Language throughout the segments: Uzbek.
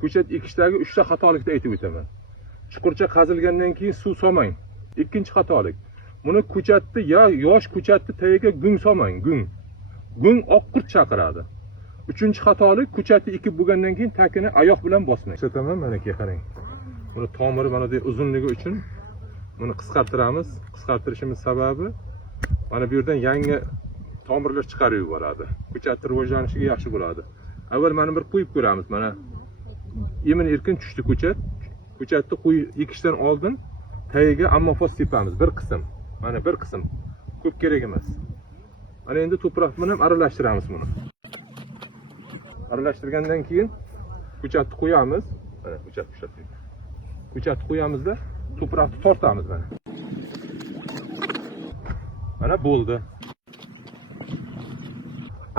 ko'chat ekishdagi 3 ta xatolikni aytib o'taman. Chuqurcha qazilgandan keyin suv solmang. Ikkinchi xatolik. Buni ko'chatni yosh ko'chatni tagiga gung solmang, gung. Gung oqqurt chaqiradi. Uchinchi xatolik, ko'chatni ekib bo'lgandan keyin takini oyoq bilan bosmang. Ko'rsataman, mana ki qarang. Buni tomiri mana bunday uzunligi uchun buni qisqartiramiz. Qisqartirishimiz sababi mana bu yerdan yangi tomirlar chiqarib yuboradi. Ko'chatni rivojlanishiga yaxshi bo'ladi. Avval mana bir qo'yib ko'ramiz. Mana emin-erkin tushdi ko'chat. Ko'chatni ekishdan oldin tagiga ammofos sepamiz bir qism. Mana bir qism. Ko'p kerak emas. Mana endi to'proq bilan aralashtiramiz buni. Aralashtirgandan keyin ko'chatni qo'yamiz. Mana ko'chatni qo'yamizda to'proqni tortamiz mana. Mana bo'ldi.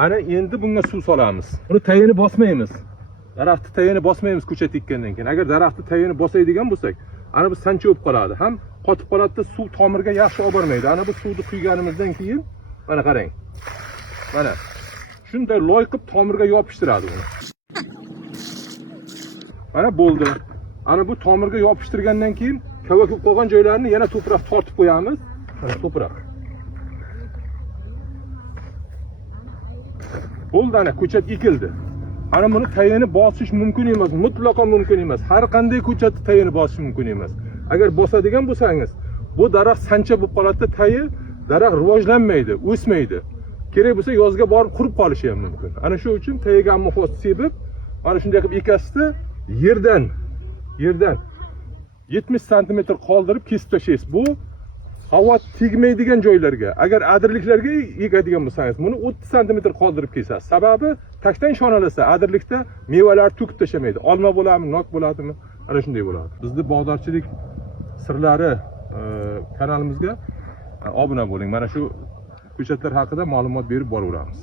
Ana endi bunga suv solamiz. Buni tagini bosmaymiz. Daraxtni tagini bosmaymiz ko'chat ekkandan keyin. Agar daraxtni tagini bosaydigan bo'lsak, ana bu sancha bo'lib qoladi. Ham qotib qoladi, suv tomirga yaxshi olib bormaydi. Ana bu suvni quyganimizdan keyin mana qarang. Mana shunday loy qilib tomirga yopishtiradi buni. Mana bo'ldi. Ana bu tomirga yopishtirgandan keyin kava ko'p qolgan joylarini yana to'proq tortib qo'yamiz. Mana to'proq. Bo'ldi, ana ko'chat ekildi. Ana buni tagini bosish mumkin emas, mutlaqo mumkin emas. Har qanday ko'chatni tagini bosish mumkin emas. Agar bosadigan bo'lsangiz, bu daraxt sancha bo'lib qoladi, tagi daraxt rivojlanmaydi, o'smaydi. Kerak bo'lsa yozga borib qurib qolishi ham mumkin. Ana shu uchun tagiga ammofos sepib, mana shunday qilib ekasizda yerdan 70 sm qoldirib kesib tashlaysiz. Bu havo tegmaydigan joylarga, agar adirliklarga ekadigan bo'lsangiz, buni 30 sm qoldirib kesasiz. Sababi takdan shonalasa, adirlikda mevalar to'kib tashlamaydi. Olma bo'ladimi, nok bo'ladimi? Ana shunday bo'ladi. Bizning bog'dorchilik sirlari kanalimizga obuna bo'ling. Mana shu ko'chatlar haqida ma'lumot berib boraveramiz.